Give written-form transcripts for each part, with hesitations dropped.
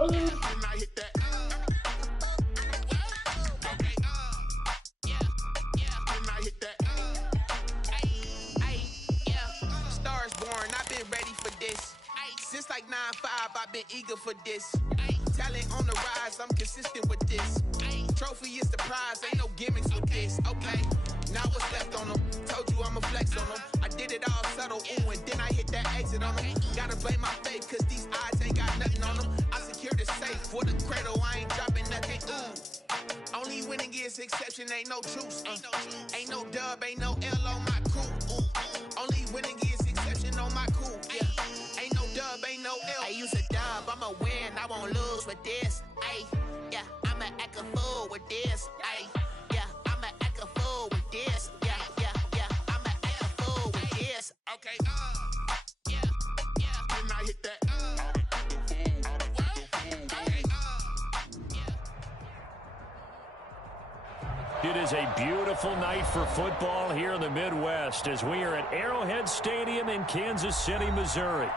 When I hit that. Okay. When I hit that. Stars born, I've been ready for this. Since like 9-5, I've been eager for this. Talent on the rise, I'm consistent with this. Trophy is the prize, ain't no gimmicks with this. Okay, now what's left on them? Told you I'ma flex on them. I did it all subtle, ooh, and then I hit that exit on them. Gotta blame my faith, cause these odds ain't got nothing on them. I secured the safe for the cradle, I ain't dropping nothing, ooh. Only winning is exception, ain't no truce. Ain't no dub, ain't no L on my crew, ooh. Only winning is exception on my crew, yeah. Ain't no dub, ain't no L. I use a dub, I'ma win, I won't lose with this. Ay, yeah, I'ma act a fool with this. Ay, yeah, I'ma act a fool with this. Yeah, I'ma act a fool with this. Okay, yeah, when I hit that. It is a beautiful night for football here in the Midwest as we are at Arrowhead Stadium in Kansas City, Missouri.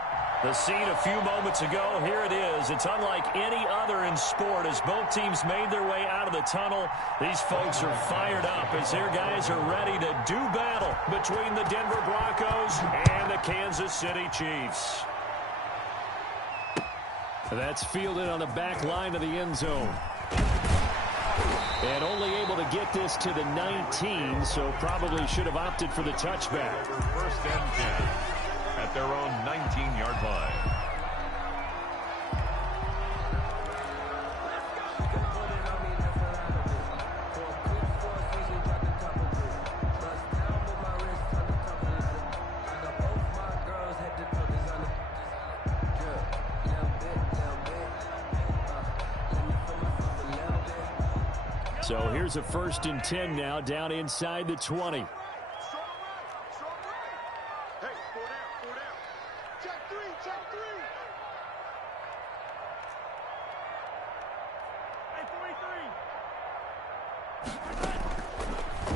The scene a few moments ago, here it is. It's unlike any other in sport as both teams made their way out of the tunnel. These folks are fired up as their guys are ready to do battle between the Denver Broncos and the Kansas City Chiefs. That's fielded on the back line of the end zone. And only able to get this to the 19, so probably should have opted for the touchback. First and 10 at their own 19-yard line. So here's a 1st and 10 now, down inside the 20. Hey, 4 down. Check three. Hey,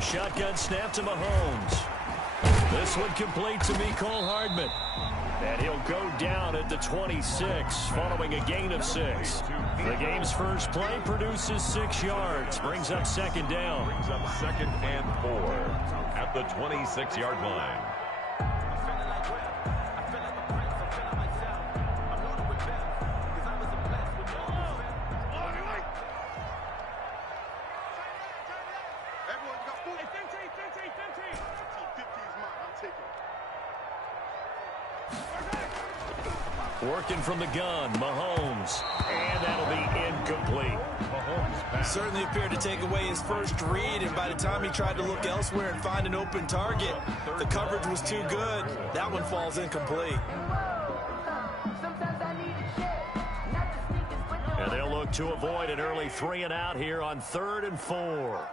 43. Shotgun snap to Mahomes. This one complete to Mecole Hardman. And he'll go down at the 26 following a gain of 6. The game's first play produces 6 yards. Brings up 2nd down. Brings up 2nd and 4 at the 26-yard line. Working from the gun, Mahomes. And that'll be incomplete. Mahomes certainly appeared to take away his first read, and by the time he tried to look elsewhere and find an open target, the coverage was too good. That one falls incomplete. And they'll look to avoid an early 3 and out here on 3rd and 4.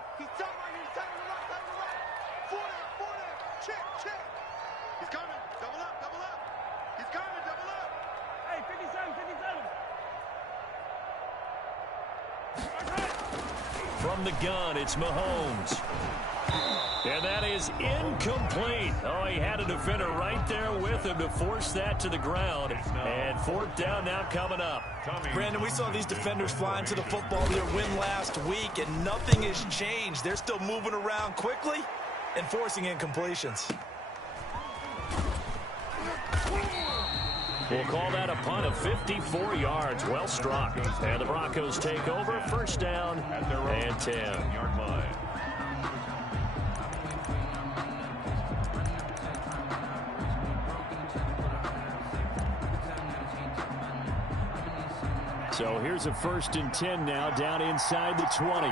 From the gun, it's Mahomes. And that is incomplete. Oh, he had a defender right there with him to force that to the ground. And 4th down now coming up. Brandon, we saw these defenders flying to the football their win last week, and nothing has changed. They're still moving around quickly and forcing incompletions. We'll call that a punt of 54 yards. Well struck. And the Broncos take over. 1st down and 10. Yard line. So here's a 1st and 10 now, down inside the 20.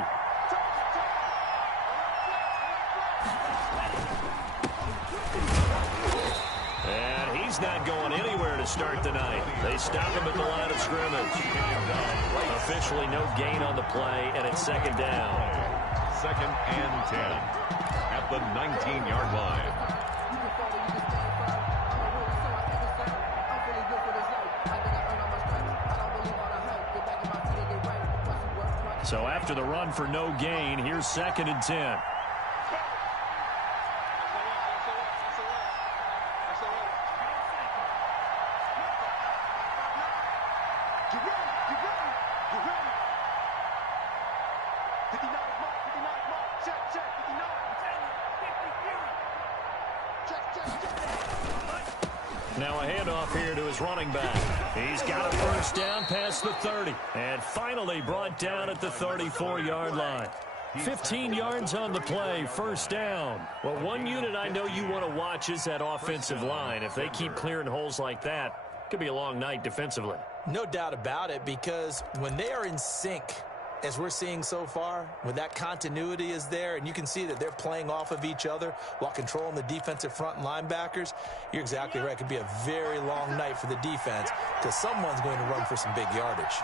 And he's not going anywhere to start the night. They stop him at the line of scrimmage. Officially no gain on the play, and it's 2nd down. 2nd and 10 at the 19-yard line. So after the run for no gain, here's 2nd and 10. Now a handoff here to his running back. He's got a first down past the 30. And finally brought down at the 34-yard line. 15 yards on the play, first down. Well, one unit I know you want to watch is that offensive line. If they keep clearing holes like that, it could be a long night defensively. No doubt about it, because when they are in sync, as we're seeing so far, when that continuity is there, and you can see that they're playing off of each other while controlling the defensive front and linebackers, you're exactly right. It could be a very long night for the defense because someone's going to run for some big yardage.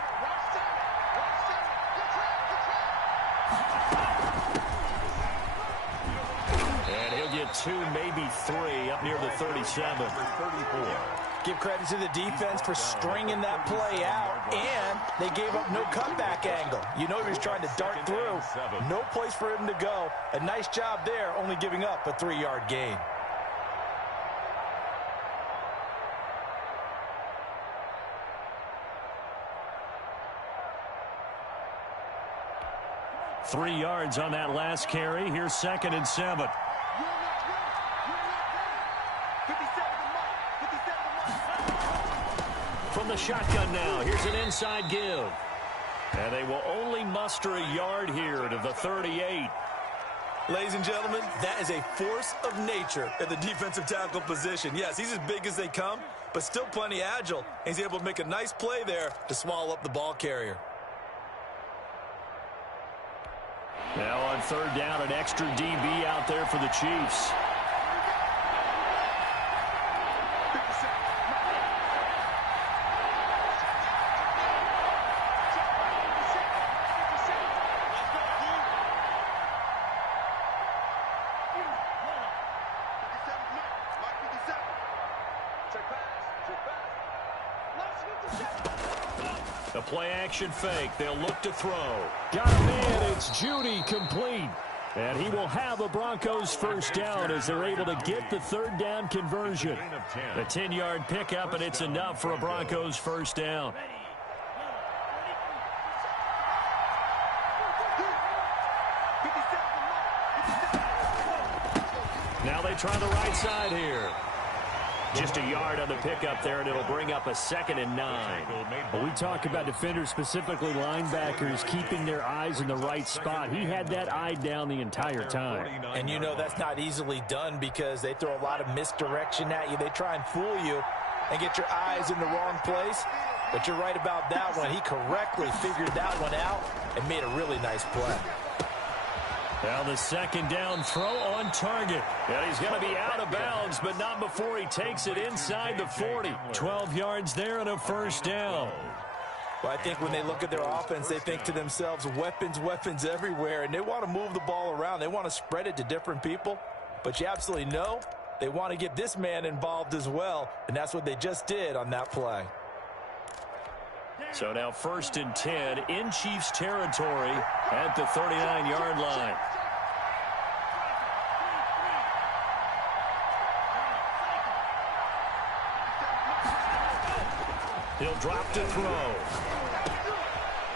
And he'll get 2, maybe 3 up near the 37. 34. Give credit to the defense for stringing that play out, and they gave up no cutback angle. You know he was trying to dart through. No place for him to go. A nice job there, only giving up a 3-yard gain. Three yards on that last carry. Here's 2nd and 7. From the shotgun now, here's an inside give. And they will only muster a yard here to the 38. Ladies and gentlemen, that is a force of nature at the defensive tackle position. Yes, he's as big as they come, but still plenty agile. He's able to make a nice play there to swallow up the ball carrier. Now on 3rd down, an extra DB out there for the Chiefs. The play-action fake. They'll look to throw. Got a man. It's Judy, complete. And he will have a Broncos first down as they're able to get the 3rd down conversion. A 10-yard pickup, and it's enough for a Broncos first down. Now they try the right side here. Just a yard on the pickup there, and it'll bring up a 2nd and 9. But we talk about defenders, specifically linebackers, keeping their eyes in the right spot. He had that eye down the entire time. And you know that's not easily done because they throw a lot of misdirection at you. They try and fool you and get your eyes in the wrong place. But you're right about that one. He correctly figured that one out and made a really nice play. Now the 2nd down throw on target. And he's going to be out of bounds, but not before he takes it inside the 40. 12 yards there and a first down. Well, I think when they look at their offense, they think to themselves, weapons, weapons everywhere, and they want to move the ball around. They want to spread it to different people. But you absolutely know they want to get this man involved as well, and that's what they just did on that play. So now 1st and 10 in Chiefs territory at the 39-yard line. He'll drop to throw.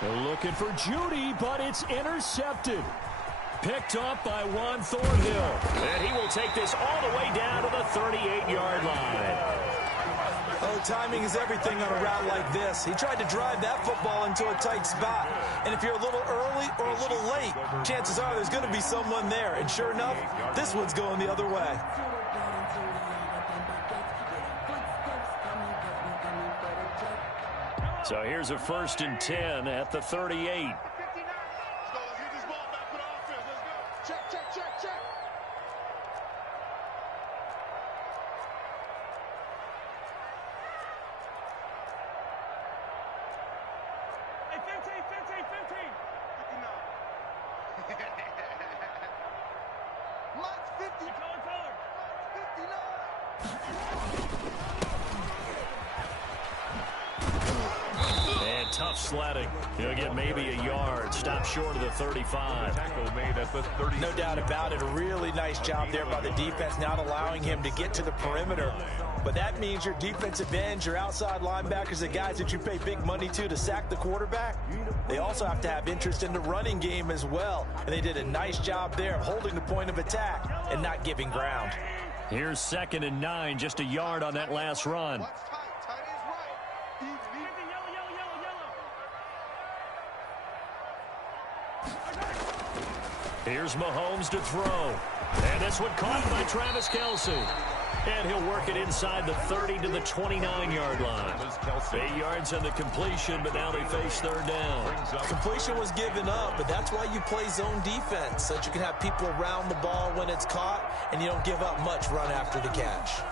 They're looking for Judy, but it's intercepted. Picked up by Juan Thornhill. And he will take this all the way down to the 38-yard line. Oh, timing is everything on a route like this. He tried to drive that football into a tight spot. And if you're a little early or a little late, chances are there's going to be someone there. And sure enough, this one's going the other way. So here's a 1st and 10 at the 38. Tough sledding. He'll get maybe a yard. Stop short of the 35. No doubt about it. A really nice job there by the defense, not allowing him to get to the perimeter. But that means your defensive ends, your outside linebackers, the guys that you pay big money to sack the quarterback, they also have to have interest in the running game as well. And they did a nice job there of holding the point of attack and not giving ground. Here's 2nd and 9, just a yard on that last run. Here's Mahomes to throw. And this one caught by Travis Kelce. And he'll work it inside the 30 to the 29-yard line. 8 yards on the completion, but now they face 3rd down. Completion was given up, but that's why you play zone defense, so that you can have people around the ball when it's caught, and you don't give up much run after the catch.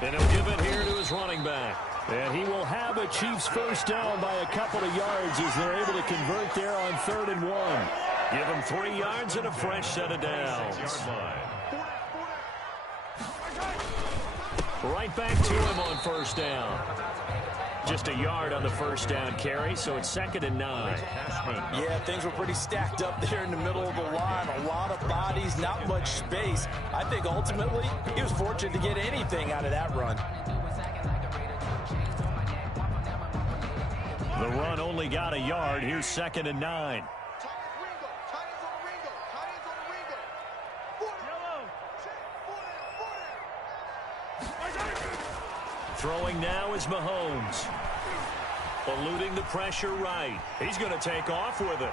And he'll give it here to his running back. And he will have a Chiefs first down by a couple of yards as they're able to convert there on 3rd and 1. Give him 3 yards and a fresh set of downs. Right back to him on 1st down. Just a yard on the 1st down carry, so it's 2nd and 9. Yeah, things were pretty stacked up there in the middle of the line. A lot of bodies, not much space. I think ultimately he was fortunate to get anything out of that run. The run only got a yard. Here's 2nd and 9. Throwing now is Mahomes. Eluding the pressure right. He's going to take off with it.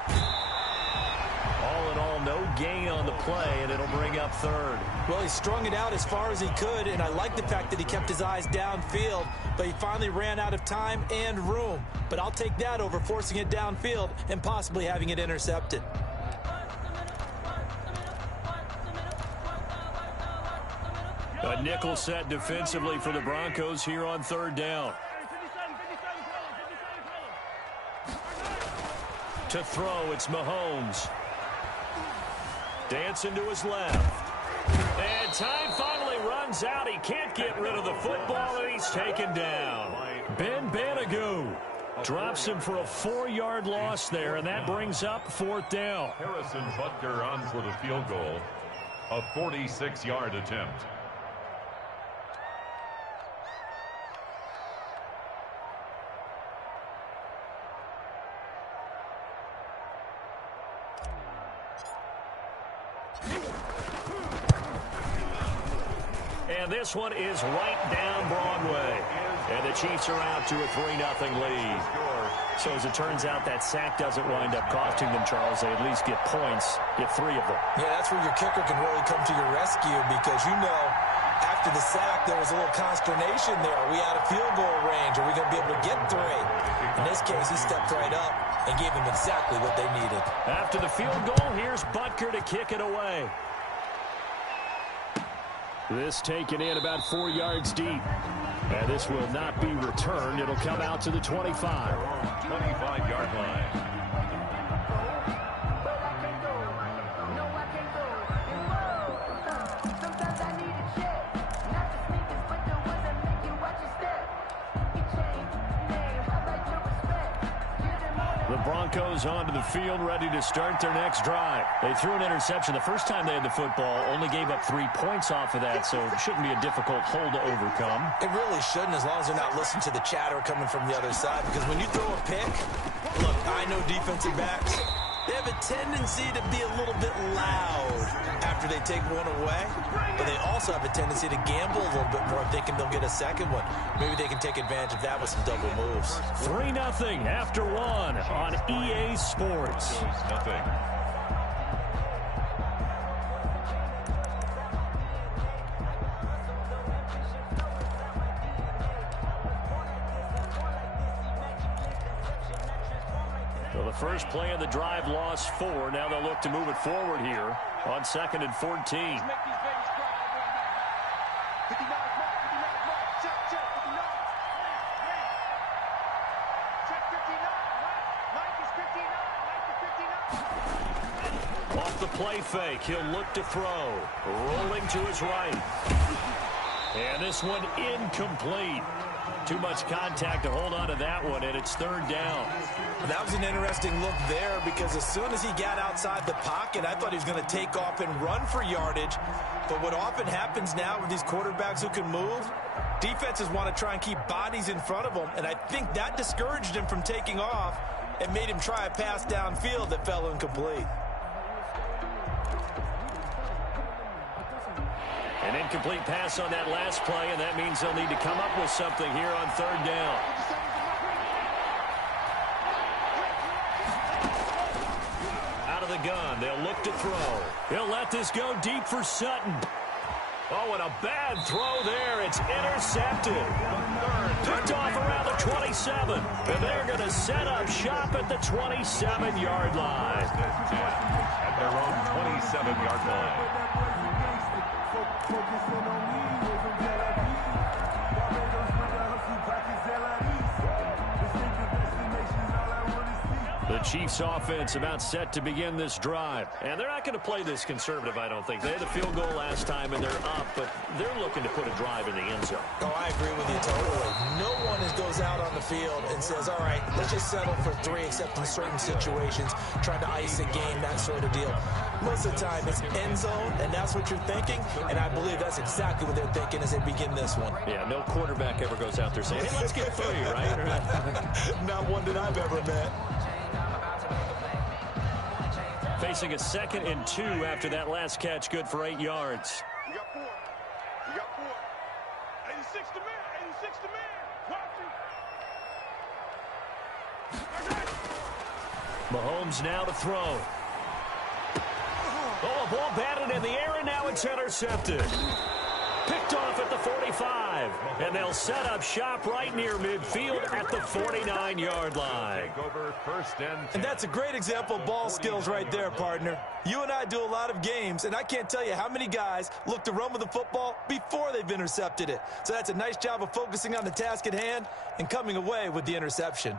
All in all, no gain on the play, and it'll bring up 3rd. Well, he strung it out as far as he could, and I like the fact that he kept his eyes downfield, but he finally ran out of time and room. But I'll take that over forcing it downfield and possibly having it intercepted. A nickel set defensively for the Broncos here on 3rd down. To throw, it's Mahomes. Dancing to his left. And time finally runs out. He can't get rid of the football, and he's taken down. Ben Banagoo drops him for a 4-yard loss there, and that brings up 4th down. Harrison Butker on for the field goal. A 46-yard attempt. And this one is right down Broadway. And the Chiefs are out to a 3-0 lead. So as it turns out, that sack doesn't wind up costing them, Charles. They at least get points, get 3 of them. Yeah, that's where your kicker can really come to your rescue because, you know, after the sack, there was a little consternation there. Are we out of field goal range? Are we going to be able to get 3? In this case, he stepped right up and gave them exactly what they needed. After the field goal, here's Butker to kick it away. This taken in about 4 yards deep. And this will not be returned. It'll come out to the 25. 25-yard line. The Broncos onto the field, ready to start their next drive. They threw an interception the first time they had the football, only gave up 3 points off of that, so it shouldn't be a difficult hole to overcome. It really shouldn't, as long as they're not listening to the chatter coming from the other side, because when you throw a pick, look, I know defensive backs, they have a tendency to be a little bit loud after they take one away, but they also have a tendency to gamble a little bit more thinking they'll get a second one. Maybe they can take advantage of that with some double moves. 3-0 after 1 on EA Sports. Nothing. So the first play of the drive lost 4. Now they'll look to move it forward here on 2nd and 14. Off the play fake, he'll look to throw. Rolling to his right. And this one incomplete. Too much contact to hold on to that one, and it's third down. That was an interesting look there because as soon as he got outside the pocket, I thought he was going to take off and run for yardage. But what often happens now with these quarterbacks who can move, defenses want to try and keep bodies in front of them, and I think that discouraged him from taking off and made him try a pass downfield that fell incomplete. An incomplete pass on that last play, and that means they'll need to come up with something here on third down. Out of the gun, they'll look to throw. He'll let this go deep for Sutton. Oh, and a bad throw there. It's intercepted. Picked off around the 27. And they're going to set up shop at the 27-yard line. At their own 27-yard line. The Chiefs offense about set to begin this drive. And they're not going to play this conservative, I don't think. They had the field goal last time, and they're up, but they're looking to put a drive in the end zone. Oh, I agree with you totally. No one goes out on the field and says, all right, let's just settle for 3, except in certain situations, trying to ice a game, that sort of deal. Most of the time, it's end zone, and that's what you're thinking, and I believe that's exactly what they're thinking as they begin this one. Yeah, no quarterback ever goes out there saying, hey, let's get 3, right? Not one that I've ever met. Facing a 2nd and 2 after that last catch, good for 8 yards. You got 4. You got 4. 86 to man. 86 to man. Mahomes now to throw. Oh, a ball batted in the air, and now it's intercepted. Picked off at the 45, and they'll set up shop right near midfield at the 49-yard line. Take over first and 10. And that's a great example of ball skills right there, partner. You and I do a lot of games, and I can't tell you how many guys look to run with the football before they've intercepted it. So that's a nice job of focusing on the task at hand and coming away with the interception.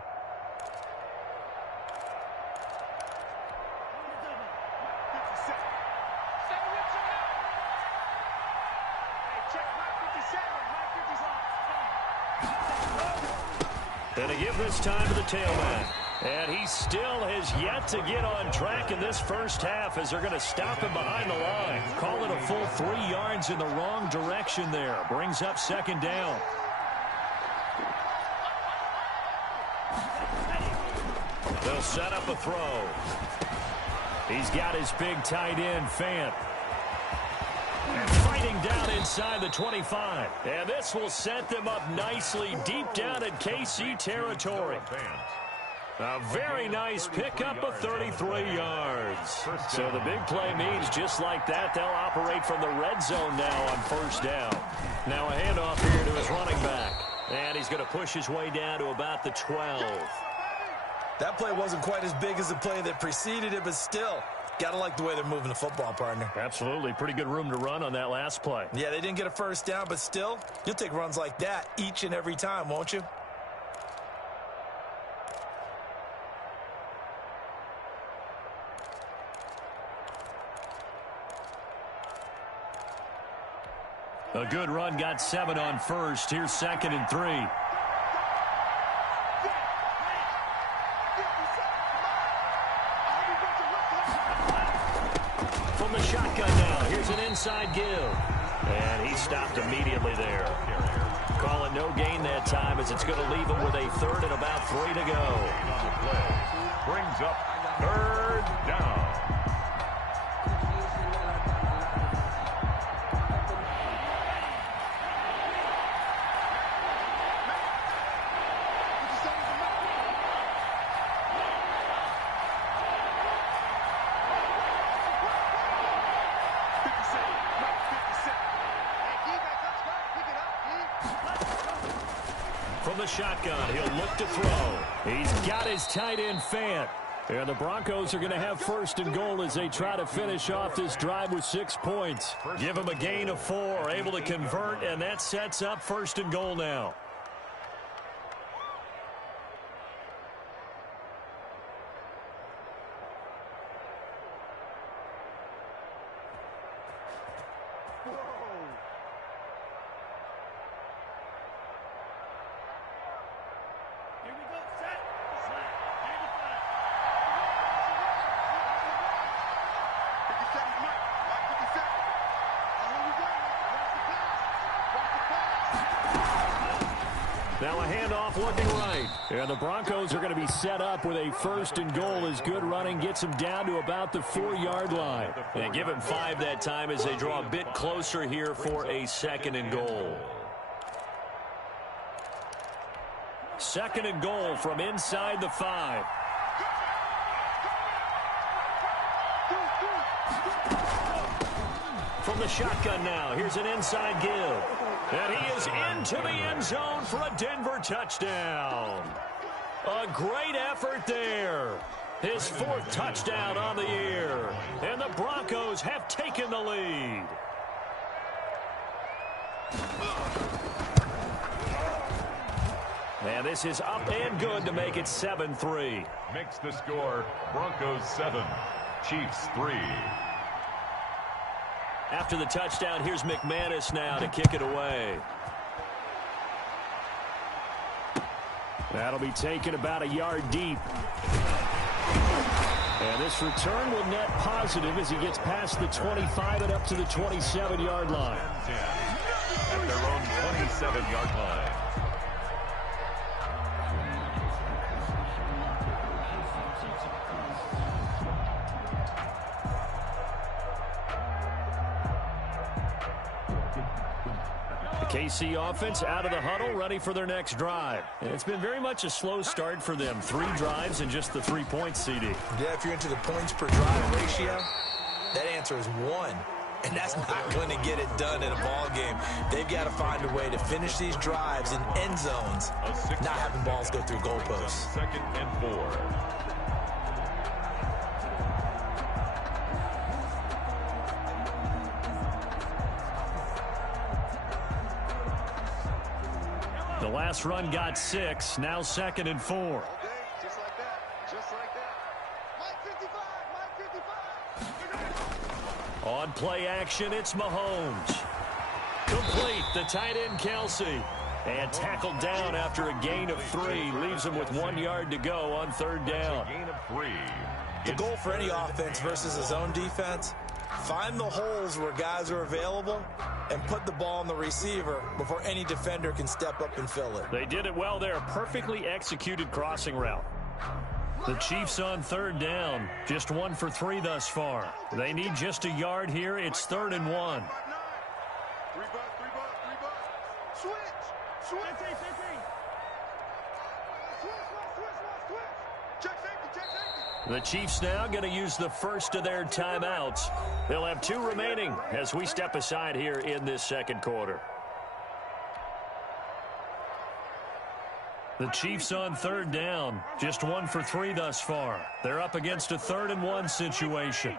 And to give this time to the tailback. And he still has yet to get on track in this first half as they're going to stop him behind the line. Call it a full 3 yards in the wrong direction there. Brings up 2nd down. They'll set up a throw. He's got his big tight end, Fant. And fighting down inside the 25. And this will set them up nicely deep down in KC territory. A very nice pickup of 33 yards. So the big play means just like that, they'll operate from the red zone now on first down. Now a handoff here to his running back. And he's going to push his way down to about the 12. That play wasn't quite as big as the play that preceded it, but still, gotta like the way they're moving the football, partner. Absolutely. Pretty good room to run on that last play. Yeah, they didn't get a first down, but still, you'll take runs like that each and every time, won't you? A good run, got 7 on first. Here's 2nd and 3. From the shotgun now, here's an inside give. And he stopped immediately there. Call it no gain that time as it's going to leave him with a 3rd and about 3 to go. Brings up 3rd down. From the shotgun, he'll look to throw. He's got his tight end, Fant. And the Broncos are going to have 1st and goal as they try to finish off this drive with 6 points. Give them a gain of 4, able to convert, and that sets up 1st and goal now. Now a handoff looking right. And the Broncos are going to be set up with a 1st and goal as good running gets them down to about the 4-yard line. And give him 5 that time as they draw a bit closer here for a 2nd and goal. 2nd and goal from inside the 5. From the shotgun now, here's an inside give. And he is into the end zone for a Denver touchdown. A great effort there. His 4th touchdown on the year. And the Broncos have taken the lead. And this is up and good to make it 7-3. Makes the score Broncos 7, Chiefs 3. After the touchdown, here's McManus now to kick it away. That'll be taken about a yard deep. And this return will net positive as he gets past the 25 and up to the 27-yard line. At their own 27-yard line. KC offense out of the huddle, ready for their next drive. And it's been very much a slow start for them. 3 drives and just the 3 points, CD. Yeah, if you're into the points per drive ratio, that answer is 1. And that's not going to get it done in a ball game. They've got to find a way to finish these drives in end zones, not having balls go through goalposts. 2nd and 4. The last run got 6. Now 2nd and 4. Just like that. Just like that. Mike 55. Mike 55. On play action, it's Mahomes. Complete, the tight end Kelsey. And tackled down after a gain of 3. Leaves him with 1 yard to go on 3rd down. Gain of 3. The goal for any offense versus a zone defense, find the holes where guys are available and put the ball on the receiver before any defender can step up and fill it. They did it well there. Perfectly executed crossing route. The Chiefs on 3rd down. Just 1 for 3 thus far. They need just a yard here. It's 3rd and 1. 3 bucks. Switch. Check safety. The Chiefs now going to use the first of their timeouts. They'll have 2 remaining as we step aside here in this 2nd quarter. The Chiefs on 3rd down. Just 1 for 3 thus far. They're up against a 3rd and 1 situation.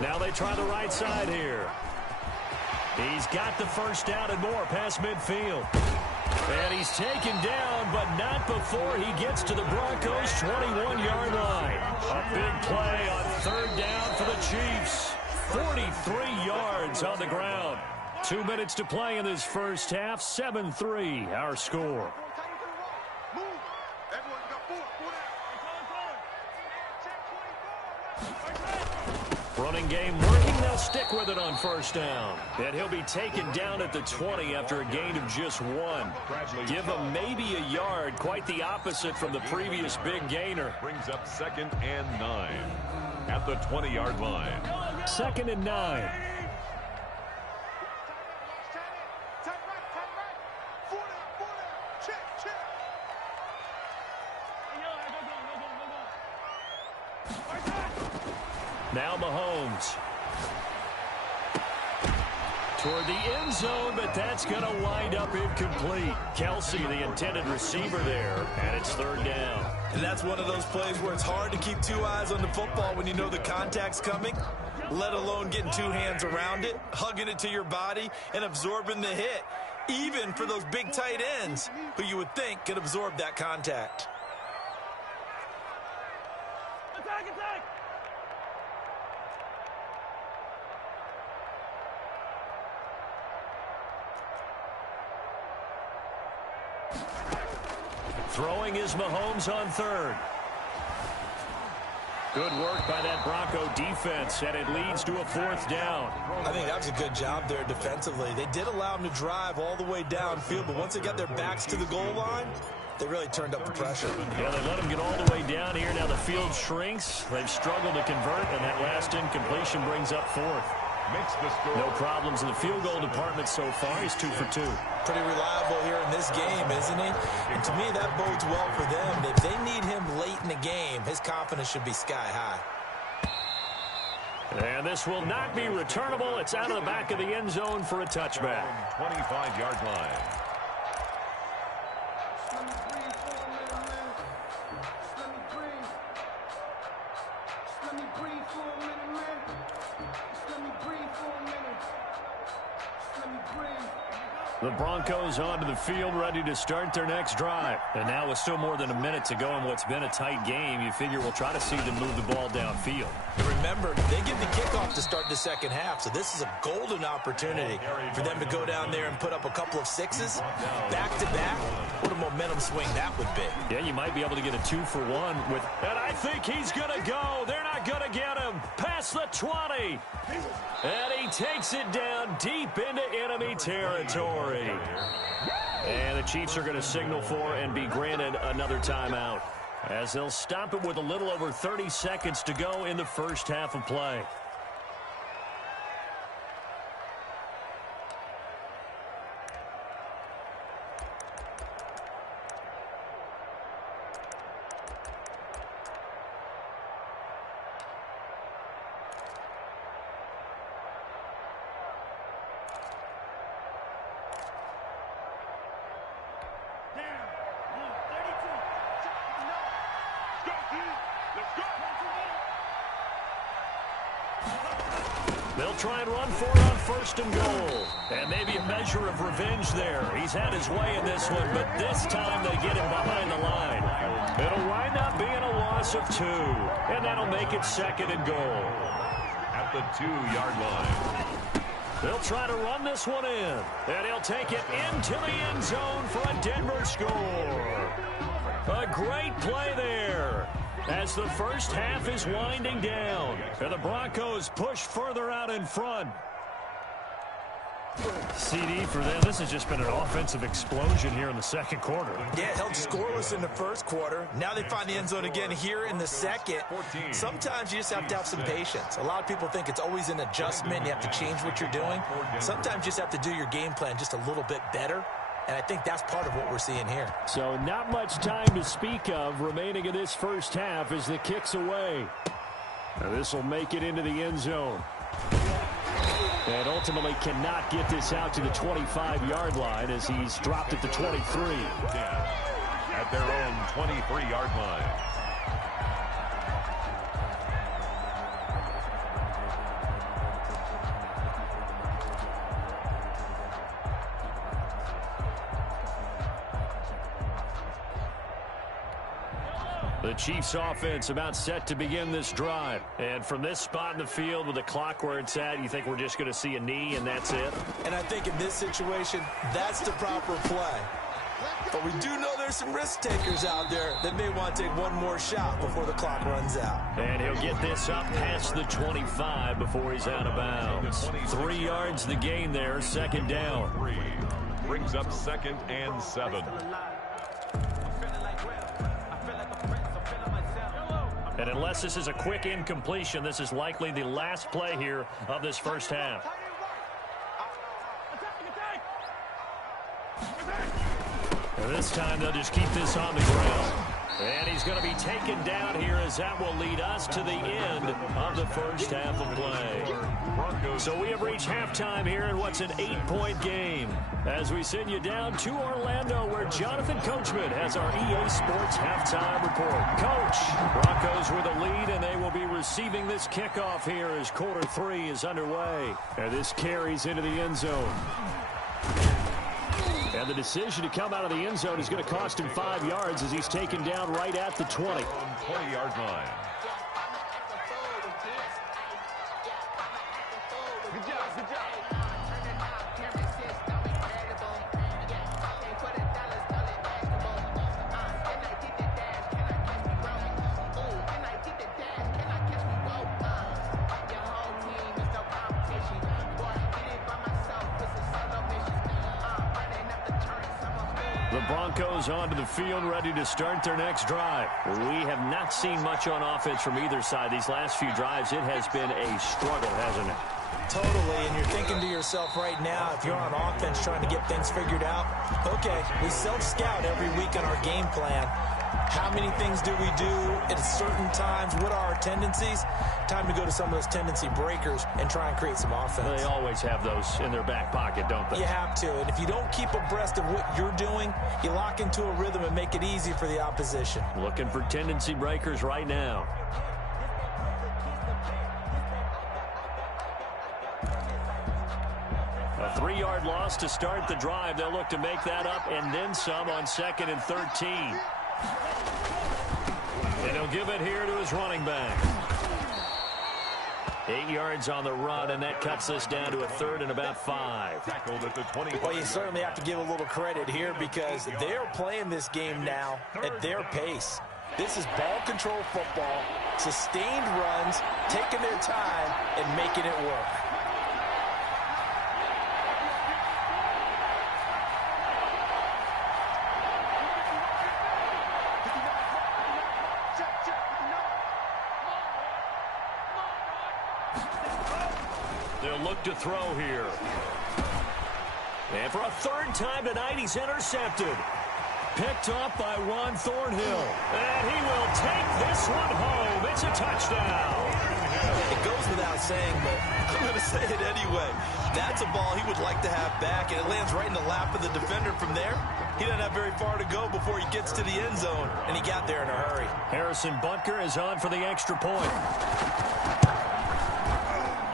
Now they try the right side here. He's got the first down and more past midfield. And he's taken down, but not before he gets to the Broncos' 21-yard line. A big play on 3rd down for the Chiefs. 43 yards on the ground. 2 minutes to play in this first half. 7-3, our score. Move. Everyone got 4. Running game working. They'll stick with it on 1st down. And he'll be taken down at the 20 after a gain of just 1. Give him maybe a yard. Quite the opposite from the previous big gainer. Brings up 2nd and 9 at the 20-yard line. 2nd and 9. Now Mahomes. Toward the end zone, but that's going to wind up incomplete. Kelsey, the intended receiver there, and it's 3rd down. And that's one of those plays where it's hard to keep 2 eyes on the football when you know the contact's coming, let alone getting 2 hands around it, hugging it to your body, and absorbing the hit, even for those big tight ends who you would think could absorb that contact. Attack! Throwing is Mahomes on 3rd. Good work by that Bronco defense, and it leads to a 4th down. I think that was a good job there defensively. They did allow them to drive all the way downfield, but once they got their backs to the goal line, they really turned up the pressure. Yeah, they let them get all the way down here. Now the field shrinks. They've struggled to convert, and that last incompletion brings up 4th. Makes the score. No problems in the field goal department so far. He's 2 for 2. Pretty reliable here in this game, isn't he? And to me, that bodes well for them. If they need him late in the game, his confidence should be sky high. And this will not be returnable. It's out of the back of the end zone for a touchback. 25-yard line. The Broncos onto the field, ready to start their next drive. And now with still more than a minute to go in what's been a tight game, you figure we'll try to see them move the ball downfield. And remember, they get the kickoff to start the second half, so this is a golden opportunity for them to go down there and put up a couple of sixes back-to-back. What a momentum swing that would be. Yeah, you might be able to get a 2-for-1 with, and I think he's going to go. They're not going to get him. Past the 20. And he takes it down deep into enemy territory. And the Chiefs are going to signal for and be granted another timeout, as they'll stop it with a little over 30 seconds to go in the first half of play. They'll try and run for it on 1st and goal. And maybe a measure of revenge there. He's had his way in this one, but this time they get him behind the line. It'll wind up being a loss of 2. And that'll make it 2nd and goal. At the 2-yard line. They'll try to run this one in. And he'll take it into the end zone for a Denver score. A great play there, as the first half is winding down, and the Broncos push further out in front. CD for them. This has just been an offensive explosion here in the second quarter. Yeah, held scoreless in the first quarter. Now they find the end zone again here in the second. Sometimes you just have to have some patience. A lot of people think it's always an adjustment. You have to change what you're doing. Sometimes you just have to do your game plan just a little bit better. And I think that's part of what we're seeing here. So not much time to speak of remaining in this first half as the kick's away. Now this will make it into the end zone. And ultimately cannot get this out to the 25-yard line as he's dropped at the 23. At their own 23-yard line. The Chiefs offense about set to begin this drive. And from this spot in the field with the clock where it's at, you think we're just going to see a knee and that's it? And I think in this situation, that's the proper play. But we do know there's some risk takers out there that may want to take one more shot before the clock runs out. And he'll get this up past the 25 before he's out of bounds. 3 yards the gain there, 2nd down. Brings up 2nd and 7. And unless this is a quick incompletion, this is likely the last play here of this first half. And this time they'll just keep this on the ground. And he's going to be taken down here as that will lead us to the end of the first half of play. So we have reached halftime here in what's an 8-point game, as we send you down to Orlando, where Jonathan Coachman has our EA Sports halftime report. Coach, Broncos with a lead, and they will be receiving this kickoff here as quarter 3 is underway. And this carries into the end zone. And the decision to come out of the end zone is going to cost him 5 yards as he's taken down right at the 20. 20-yard line. Good job, good job. The Broncos onto the field, ready to start their next drive. We have not seen much on offense from either side. These last few drives, it has been a struggle, hasn't it? Totally, and you're thinking to yourself right now, if you're on offense trying to get things figured out, okay, we self-scout every week on our game plan. How many things do we do at certain times? What are our tendencies? Time to go to some of those tendency breakers and try and create some offense. They always have those in their back pocket, don't they? You have to, and if you don't keep abreast of what you're doing, you lock into a rhythm and make it easy for the opposition. Looking for tendency breakers right now. A 3-yard loss to start the drive. They'll look to make that up and then some on 2nd and 13. And he'll give it here to his running back. 8 yards on the run, and that cuts us down to a 3rd and about 5. Tackled at the 20. Well, you certainly have to give a little credit here because they're playing this game now at their pace. This is ball control football, sustained runs, taking their time, and making it work. They'll look to throw here. And for a 3rd time tonight, he's intercepted. Picked off by Juan Thornhill. And he will take this one home. It's a touchdown. It goes without saying, but I'm going to say it anyway. That's a ball he would like to have back, and it lands right in the lap of the defender from there. He doesn't have very far to go before he gets to the end zone, and he got there in a hurry. Harrison Butker is on for the extra point.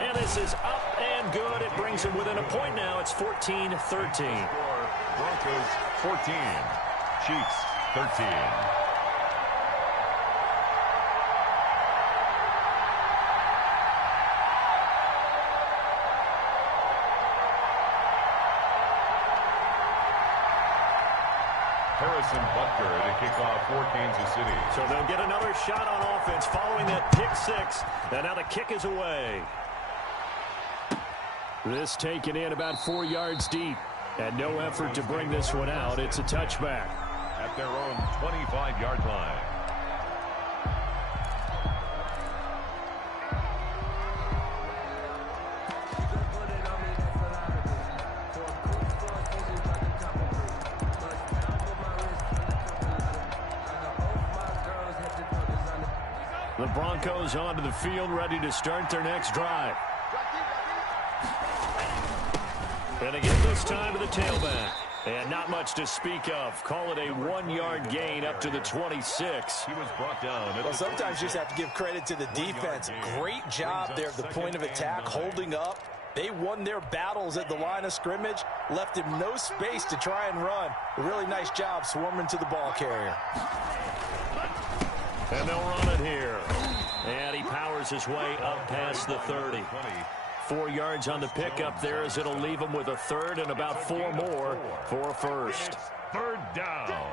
And this is up and good. It brings him within a point now. It's 14-13. Broncos 14. Chiefs 13. Harrison Butker to kick off for Kansas City. So they'll get another shot on offense following that pick 6. And now the kick is away. This taken in about 4 yards deep. And no effort to bring this one out. It's a touchback. At their own 25-yard line. The Broncos onto the field, ready to start their next drive. And again this time to the tailback. And not much to speak of. Call it a 1-yard gain up to the 26. He was brought down. Well, sometimes you just have to give credit to the defense. Great job there at the point of attack, holding up. They won their battles at the line of scrimmage, left him no space to try and run. A really nice job swarming to the ball carrier. And they'll run it here. And he powers his way up past the 30. 4 yards on the pickup there as it'll leave him with a 3rd and about 4 more for a first. 3rd down.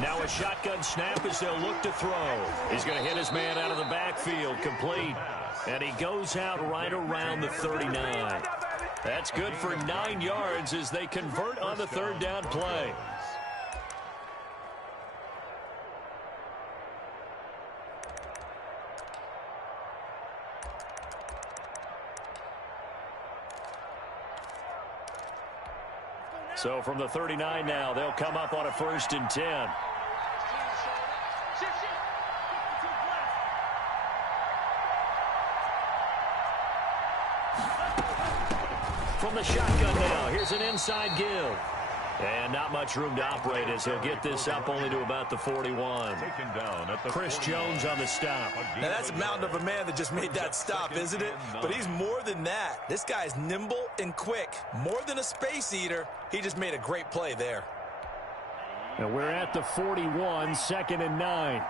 Now a shotgun snap as they'll look to throw. He's going to hit his man out of the backfield, complete. And he goes out right around the 39. That's good for 9 yards as they convert on the 3rd down play. So from the 39 now, they'll come up on a 1st and 10. From the shotgun now, here's an inside give. And not much room to operate as he'll get this up only to about the 41. Taken down at the Chris Jones on the stop. Now that's a mountain of a man that just made that stop, isn't it? But he's more than that. This guy's nimble and quick. More than a space eater, he just made a great play there. And we're at the 41, 2nd and 9.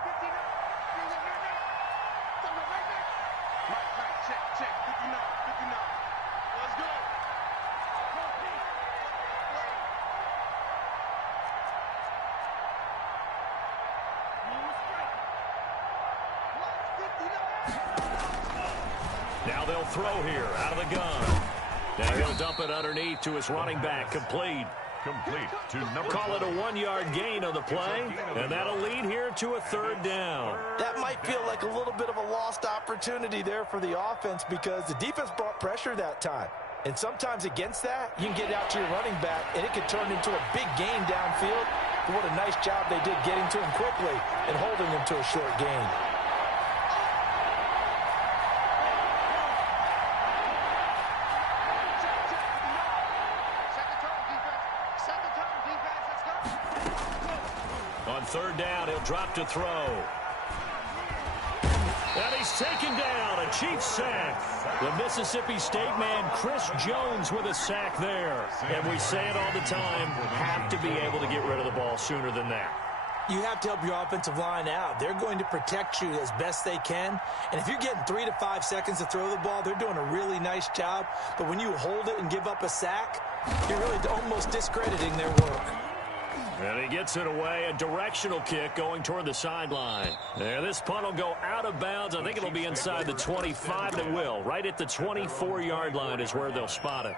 Now they'll throw here out of the gun. Now he'll dump it underneath to his running back. Complete. Complete to number Call it a 1-yard gain on the play, and that'll lead here to a 3rd down. That might feel like a little bit of a lost opportunity there for the offense because the defense brought pressure that time. And sometimes against that, you can get out to your running back, and it could turn into a big gain downfield. But what a nice job they did getting to him quickly and holding him to a short gain. On 3rd down, he'll drop to throw. And he's taken down, a Chiefs sack. The Mississippi State man, Chris Jones, with a sack there. And we say it all the time, have to be able to get rid of the ball sooner than that. You have to help your offensive line out. They're going to protect you as best they can. And if you're getting 3 to 5 seconds to throw the ball, they're doing a really nice job. But when you hold it and give up a sack, you're really almost discrediting their work. And he gets it away, a directional kick going toward the sideline. There, this punt will go out of bounds. I think it'll be inside the 25, and it will. Right at the 24-yard line is where they'll spot it.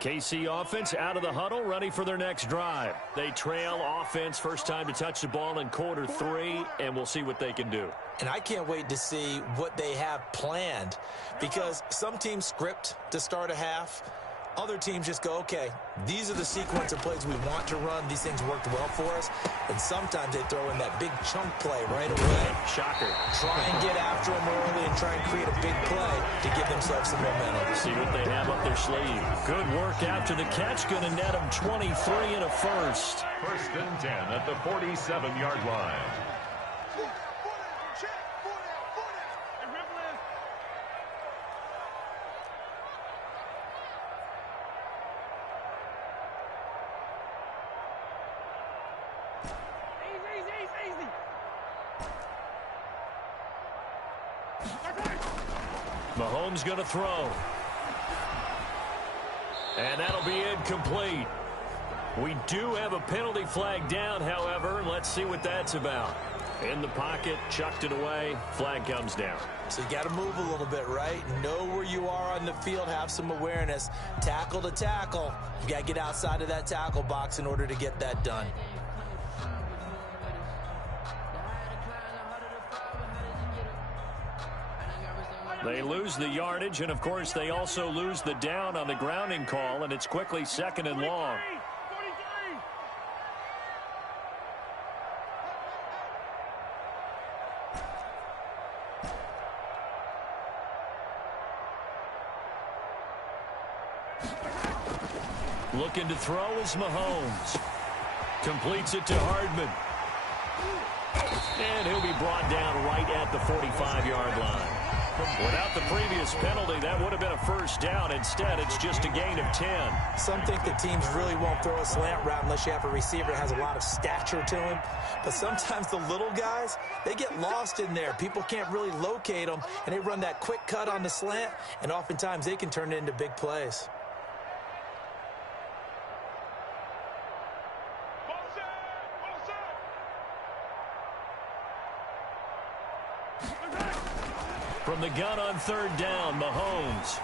KC offense out of the huddle, ready for their next drive. They trail offense, first time to touch the ball in quarter 3, and we'll see what they can do. And I can't wait to see what they have planned because some teams script to start a half. Other teams just go, okay, these are the sequence of plays we want to run. These things worked well for us. And sometimes they throw in that big chunk play right away. Shocker. Try and get after them early and try and create a big play to give themselves some momentum. See what they have up their sleeve. Good work after the catch. Going to net them 23 and a first. 1st and 10 at the 47-yard line. Mahomes going to throw. And that'll be incomplete. We do have a penalty flag down, however. Let's see what that's about. In the pocket, chucked it away. Flag comes down. So you got to move a little bit, right? Know where you are on the field. Have some awareness. Tackle to tackle. You got to get outside of that tackle box in order to get that done. They lose the yardage, and, of course, they also lose the down on the grounding call, and it's quickly 2nd and long. Looking to throw is Mahomes. Completes it to Hardman. And he'll be brought down right at the 45-yard line. Without the previous penalty, that would have been a first down. Instead, it's just a gain of 10. Some think the teams really won't throw a slant route unless you have a receiver that has a lot of stature to him. But sometimes the little guys, they get lost in there. People can't really locate them, and they run that quick cut on the slant, and oftentimes they can turn it into big plays. From the gun on 3rd down, Mahomes.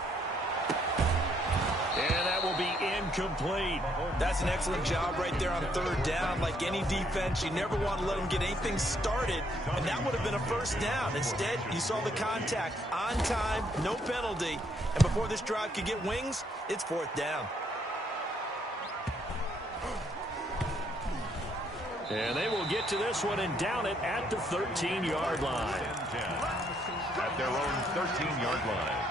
And that will be incomplete. That's an excellent job right there on 3rd down. Like any defense, you never want to let them get anything started, and that would have been a first down. Instead, you saw the contact on time, no penalty, and before this drive could get wings, it's 4th down. And they will get to this one and down it at the 13-yard line. At their own 13-yard line.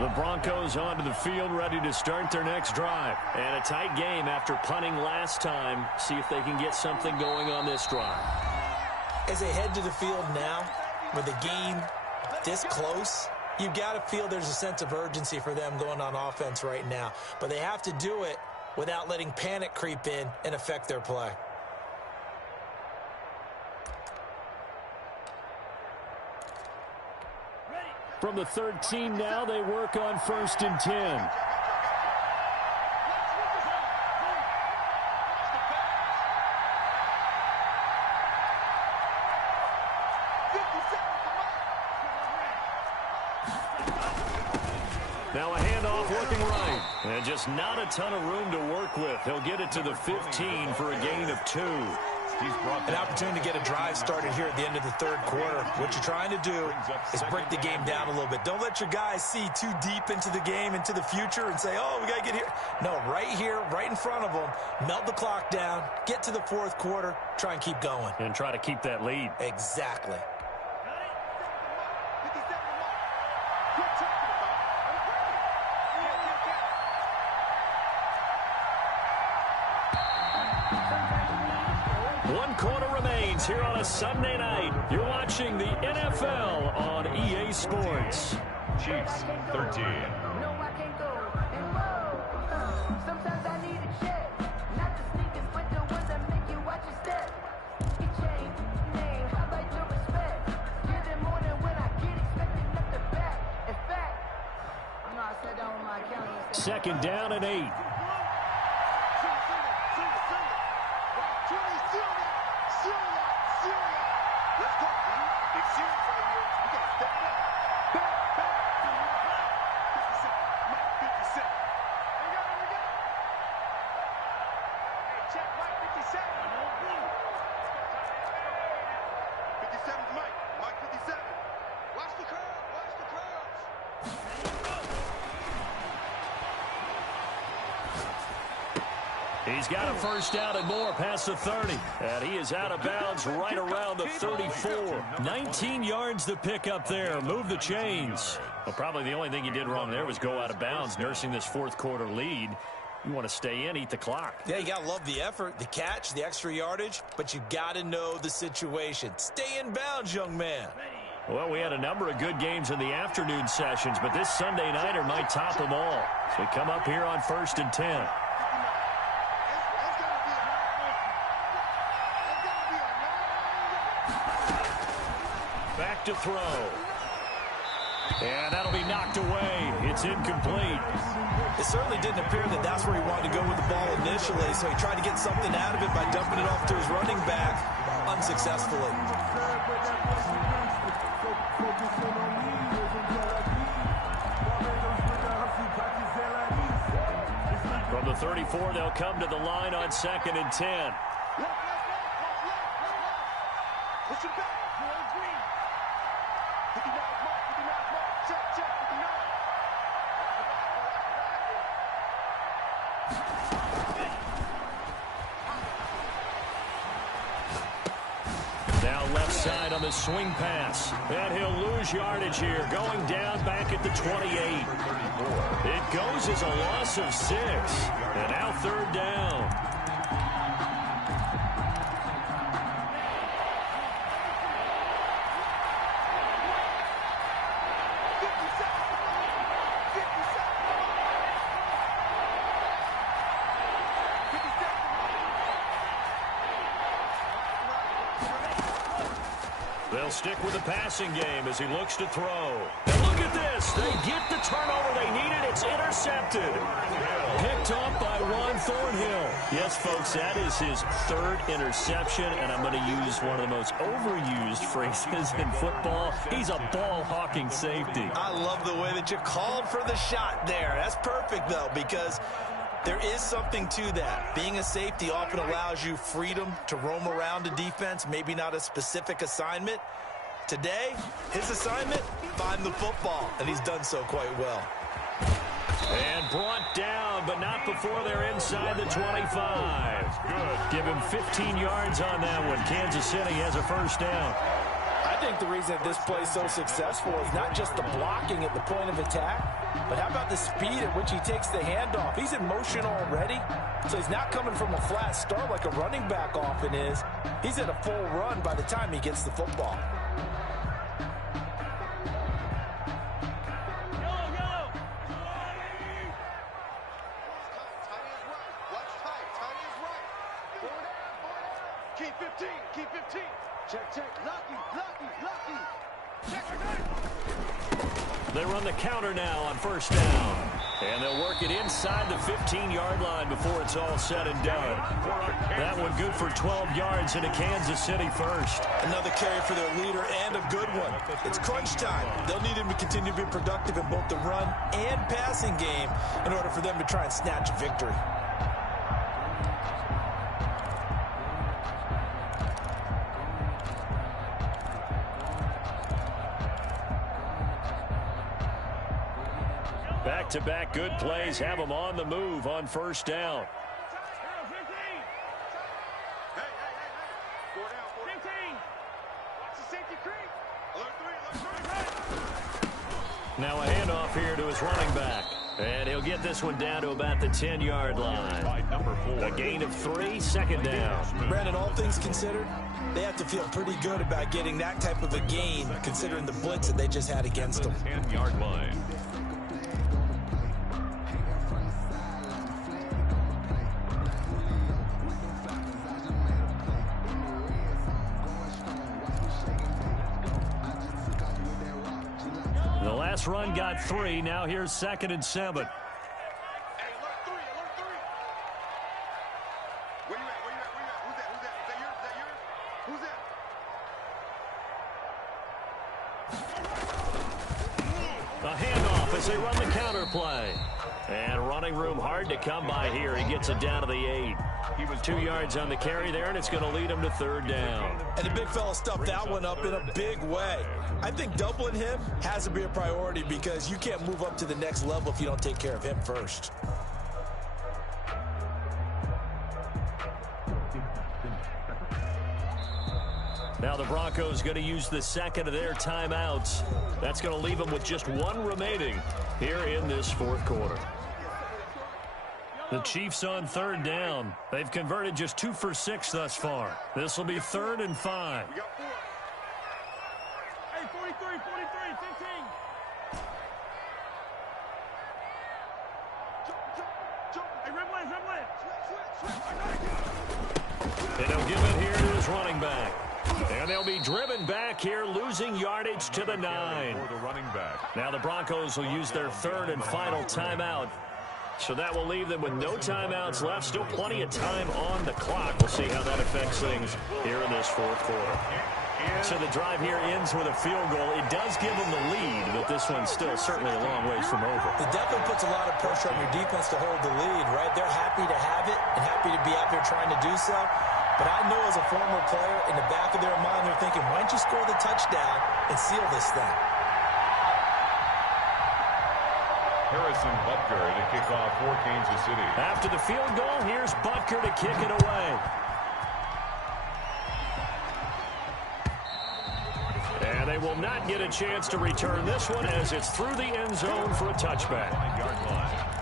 The Broncos onto the field, ready to start their next drive. And a tight game after punting last time. See if they can get something going on this drive. As they head to the field now, with the game this close, you've got to feel there's a sense of urgency for them going on offense right now. But they have to do it without letting panic creep in and affect their play. From the 13 now, they work on 1st and 10. Now a handoff working right. And just not a ton of room to work with. He'll get it to the 15 for a gain of 2. He's brought An opportunity to get a drive started here at the end of the third quarter. What you're trying to do is break the game down a little bit. Don't let your guys see too deep into the game, into the future, and say, oh, we got to get here. No, right here, right in front of them, melt the clock down, get to the fourth quarter, try and keep going. And try to keep that lead. Exactly. One quarter remains here on a Sunday night. You're watching the NFL on EA Sports. Chiefs 13. Sometimes I need a check, not the sneakers, but the ones that make you watch your step. Chain, name, I like your respect. Give them morning when I get expected, not the back. In fact, I know I sat down with my accountant. Second down and 8. Let's go, dude. Big series right here. We got to step it up. Back. 50 Cent. Mike 50 Cent. We got it. Hey, check Mike 50 Cent. 57's Mike. Mike 57. Watch the curve. Watch the curves. He's got a first down and more past the 30. And he is out of bounds right around the 34. 19 yards to pick up there. Move the chains. Well, probably the only thing he did wrong there was go out of bounds, nursing this fourth quarter lead. You want to stay in, eat the clock. Yeah, you got to love the effort, the catch, the extra yardage, but you got to know the situation. Stay in bounds, young man. Well, we had a number of good games in the afternoon sessions, but this Sunday nighter might top them all. So we come up here on 1st and 10. Back to throw. And that'll be knocked away. It's incomplete. It certainly didn't appear that that's where he wanted to go with the ball initially, so he tried to get something out of it by dumping it off to his running back unsuccessfully. From the 34, they'll come to the line on 2nd and 10. Push him back. 59 Mike. 59 Mike. Check. 59. Now left side on the swing pass. And he'll lose yardage here. Going down back at the 28. It goes as a loss of 6. And now 3rd down. They'll stick with the passing game as he looks to throw. And look at at this. They get the turnover they needed. It's intercepted. Picked off by Juan Thornhill. Yes, folks, that is his third interception, and I'm going to use one of the most overused phrases in football. He's a ball-hawking safety. I love the way that you called for the shot there. That's perfect, though, because there is something to that. Being a safety often allows you freedom to roam around a defense, maybe not a specific assignment. Today, his assignment, find the football, and he's done so quite well. And brought down, but not before they're inside the 25. Good. Give him 15 yards on that one. Kansas City has a first down. I think the reason that this play is so successful is not just the blocking at the point of attack, but how about the speed at which he takes the handoff? He's in motion already, so he's not coming from a flat start like a running back often is. He's at a full run by the time he gets the football. Keep 15, keep 15. Check, check, lucky. Check, They run the counter now on first down. And they'll work it inside the 15-yard line before it's all said and done. That one good for 12 yards into Kansas City first. Another carry for their leader and a good one. It's crunch time. They'll need him to continue to be productive in both the run and passing game in order for them to try and snatch a victory. Back-to-back good plays have them on the move on first down. Hey. Four down. 15. Watch the safety creep. Alert 3. Now a handoff here to his running back. And he'll get this one down to about the 10-yard line. A gain of 3, second down. Brandon, all things considered, they have to feel pretty good about getting that type of a gain, considering the blitz that they just had against them. 10-yard line. The last run got 3. Now here's 2nd and 7. Hey, alert 3. Where you at? Who's that? Is that yours? Who's that? A handoff as they run the counter play. And running room hard to come by here. He gets it down to the 8. He was 2 yards on the carry there, and it's going to lead him to third down. And the big fella stuffed that one up in a big way. I think doubling him has to be a priority because you can't move up to the next level if you don't take care of him first. Now the Broncos going to use the second of their timeouts. That's going to leave them with just 1 remaining here in this fourth quarter. The Chiefs on third down. They've converted just 2 for 6 thus far. This will be 3rd and 5. We got 4. Hey, 43, 15. Jump. Hey, red blitz. And they'll give it here to his running back. And they'll be driven back here, losing yardage to the 9. For the running back. Now the Broncos will use their 3rd and final timeout. So that will leave them with no timeouts left. Still plenty of time on the clock. We'll see how that affects things here in this fourth quarter. So the drive here ends with a field goal. It does give them the lead, but this one's still certainly a long ways from over. It definitely puts a lot of pressure on your defense to hold the lead, right? They're happy to have it and happy to be out there trying to do so. But I know as a former player, in the back of their mind, they're thinking, why don't you score the touchdown and seal this thing? Harrison Butker to kick off for Kansas City. After the field goal, here's Butker to kick it away. And they will not get a chance to return this one as it's through the end zone for a touchback. 9-yard line.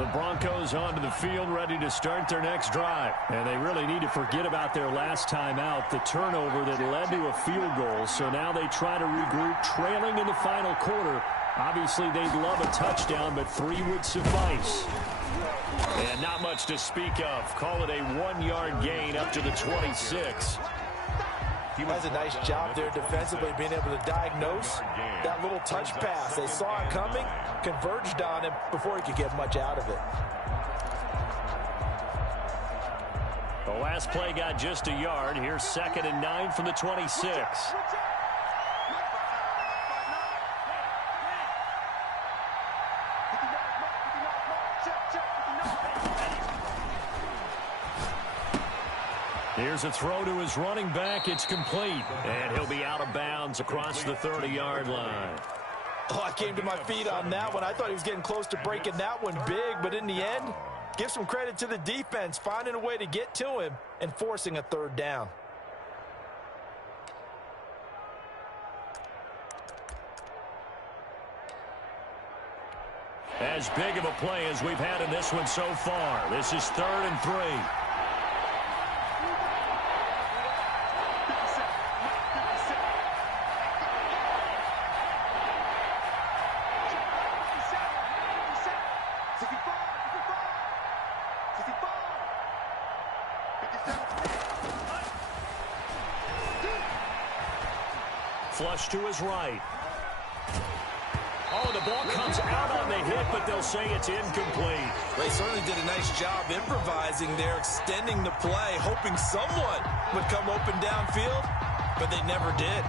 The Broncos onto the field ready to start their next drive. And they really need to forget about their last time out, the turnover that led to a field goal. So now they try to regroup, trailing in the final quarter. Obviously, they'd love a touchdown, but 3 would suffice. And not much to speak of. Call it a 1-yard gain up to the 26. He does a nice job there defensively, being able to diagnose that little touch pass. They saw it coming, converged on him before he could get much out of it. The last play got just a yard. Here's 2nd and 9 from the 26. Here's a throw to his running back. It's complete. And he'll be out of bounds across the 30-yard line. Oh, I came to my feet on that one. I thought he was getting close to breaking that one big, but in the end, give some credit to the defense, finding a way to get to him and forcing a 3rd down. As big of a play as we've had in this one so far. This is 3rd and 3. Flush to his right. Oh, the ball comes out on the hit, but they'll say it's incomplete. They certainly did a nice job improvising there, extending the play, hoping someone would come open downfield, but they never did.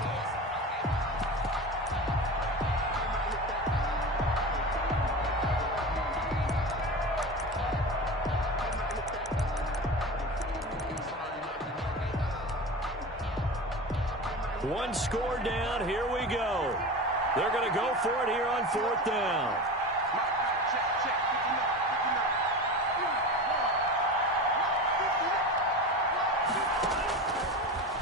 One score down. Here we go. They're going to go for it here on 4th down.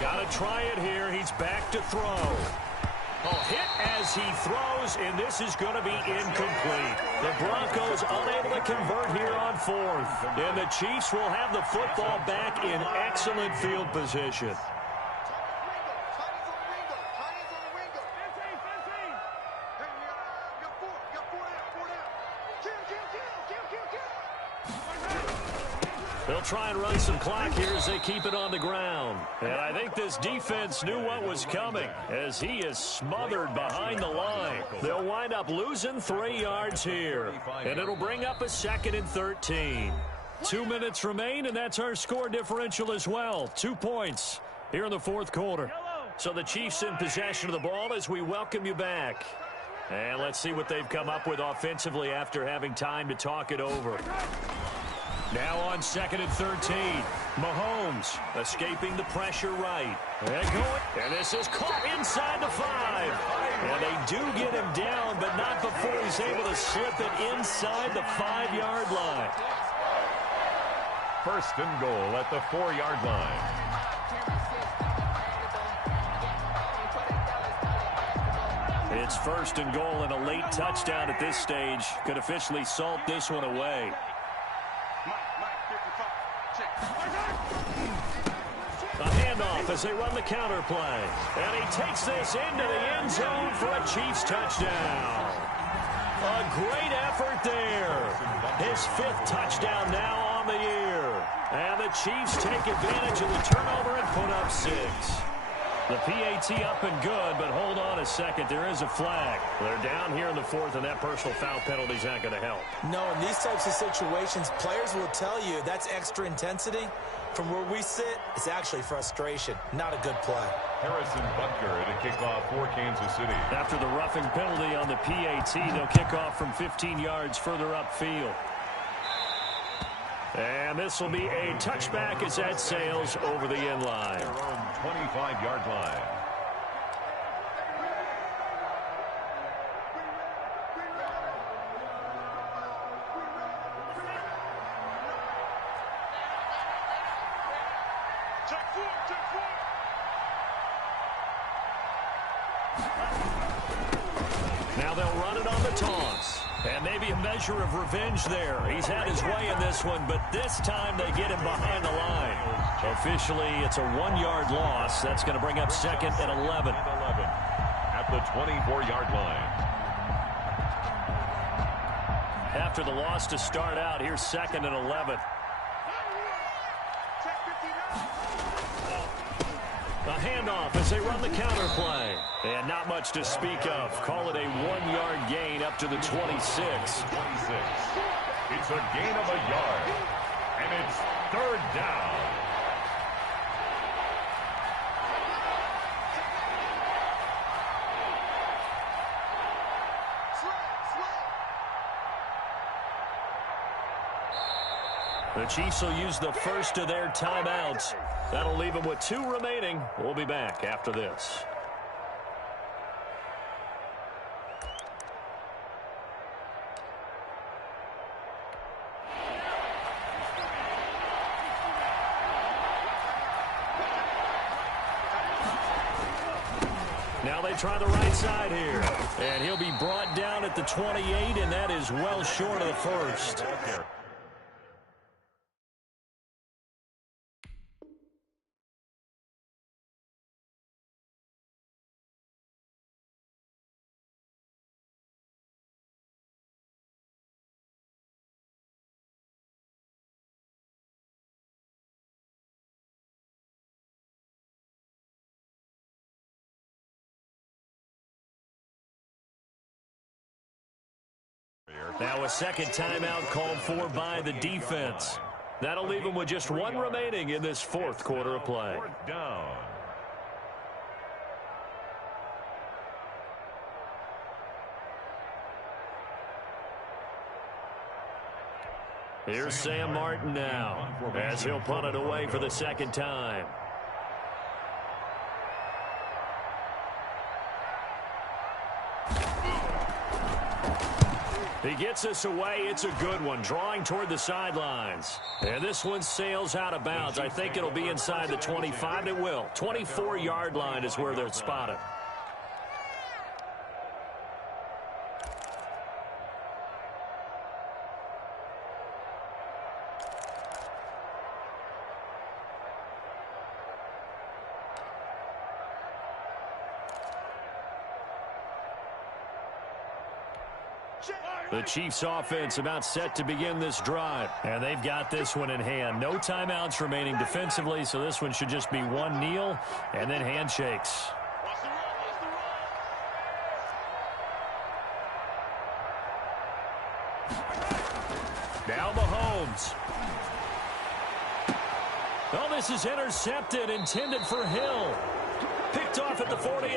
Got to try it here. He's back to throw. Oh, hit as he throws, and this is going to be incomplete. The Broncos unable to convert here on 4th. And the Chiefs will have the football back in excellent field position. They'll try and run some clock here as they keep it on the ground. And I think this defense knew what was coming as he is smothered behind the line. They'll wind up losing 3 yards here. And it'll bring up a 2nd and 13. 2 minutes remain, and that's our score differential as well. 2 points here in the 4th quarter. So the Chiefs in possession of the ball as we welcome you back. And let's see what they've come up with offensively after having time to talk it over. Now on 2nd and 13. Mahomes escaping the pressure right. And going. And this is caught inside the 5. And they do get him down, but not before he's able to slip it inside the 5-yard line. 1st and goal at the 4-yard line. It's 1st and goal, and a late touchdown at this stage could officially salt this one away. A handoff as they run the counter play. And he takes this into the end zone for a Chiefs touchdown. A great effort there. His 5th touchdown now on the year. And the Chiefs take advantage of the turnover and put up 6. The PAT up and good, but hold on a second. There is a flag. They're down here in the 4th, and that personal foul penalty is not going to help. No, in these types of situations, players will tell you that's extra intensity. From where we sit, it's actually frustration. Not a good play. Harrison Butker to kick off for Kansas City. After the roughing penalty on the PAT, they'll kick off from 15 yards further upfield. And this will be a touchback as that sails over the end line. Their own 25-yard line. Now they'll run it on the toss. And maybe a measure of revenge there. He's had his way in this one, but this time they get him behind the line. Officially, it's a 1-yard loss. That's going to bring up 2nd and 11. At the 24-yard line. After the loss to start out, here's 2nd and 11. A handoff as they run the counter play. And not much to speak of. Call it a 1-yard gain up to the 26. It's a gain of a yard. And it's 3rd down. The Chiefs will use the first of their timeouts. That'll leave them with 2 remaining. We'll be back after this. Now they try the right side here. And he'll be brought down at the 28, and that is well short of the first. Now a second timeout called for by the defense. That'll leave them with just 1 remaining in this 4th quarter of play. 4th down. Here's Sam Martin now as he'll punt it away for the 2nd time. He gets us away. It's a good one, drawing toward the sidelines. And this one sails out of bounds. I think it'll be inside the 25. It will. 24-yard line is where they're spotted. The Chiefs offense about set to begin this drive. And they've got this one in hand. No timeouts remaining defensively, so this one should just be 1 kneel and then handshakes. Now Mahomes. Oh, this is intercepted, intended for Hill. Picked off at the 48.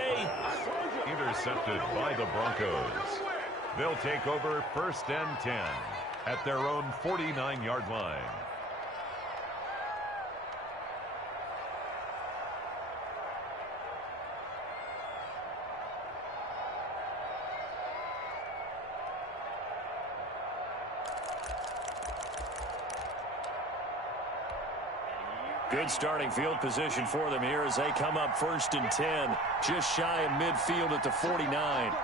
Intercepted by the Broncos. They'll take over 1st and 10 at their own 49-yard line. Good starting field position for them here as they come up 1st and 10, just shy of midfield at the 49.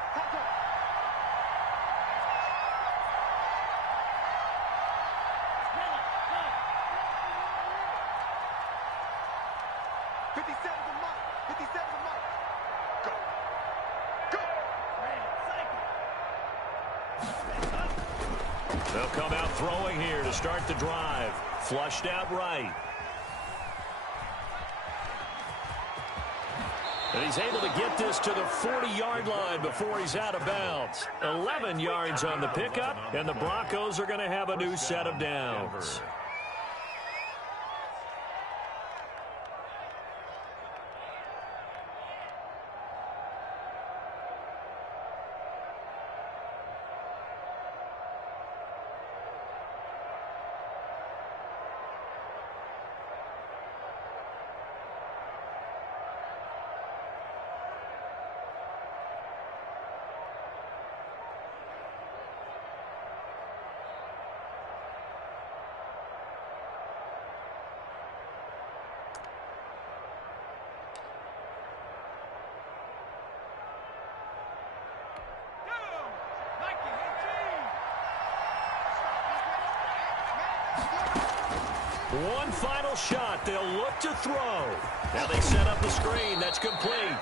They'll come out throwing here to start the drive. Flushed out right. And he's able to get this to the 40-yard line before he's out of bounds. 11 yards on the pickup, and the Broncos are going to have a new set of downs. One final shot. They'll look to throw. Now they set up the screen. That's complete.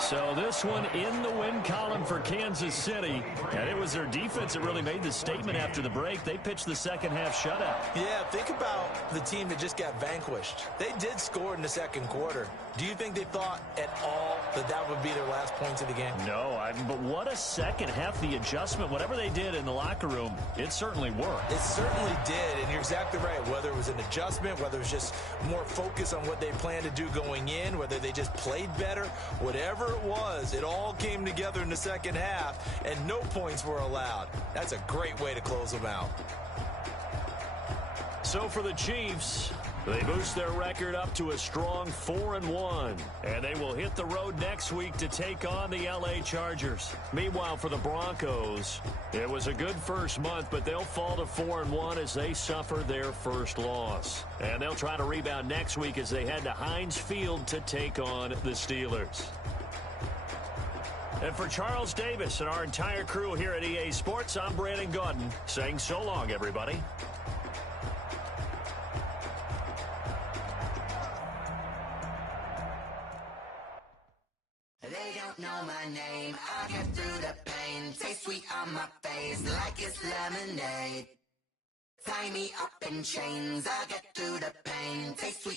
So this one in the win column for Kansas City. And it was their defense that really made the statement after the break. They pitched the second half shutout. Yeah, think about the team that just got vanquished. They did score in the second quarter. Do you think they thought at all that that would be their last points of the game? No, but what a second half. The adjustment, whatever they did in the locker room, it certainly worked. It certainly did, and you're exactly right. Whether it was an adjustment, whether it was just more focus on what they planned to do going in, whether they just played better, whatever it was, it all came together in the second half, and no points were allowed. That's a great way to close them out. So for the Chiefs, they boost their record up to a strong 4-1, and they will hit the road next week to take on the L.A. Chargers. Meanwhile, for the Broncos, it was a good first month, but they'll fall to 4-1 as they suffer their first loss. And they'll try to rebound next week as they head to Heinz Field to take on the Steelers. And for Charles Davis and our entire crew here at EA Sports, I'm Brandon Gaudin saying so long, everybody. They don't know my name. I get through the pain. Taste sweet on my face like it's lemonade. Tie me up in chains. I get through the pain. Taste sweet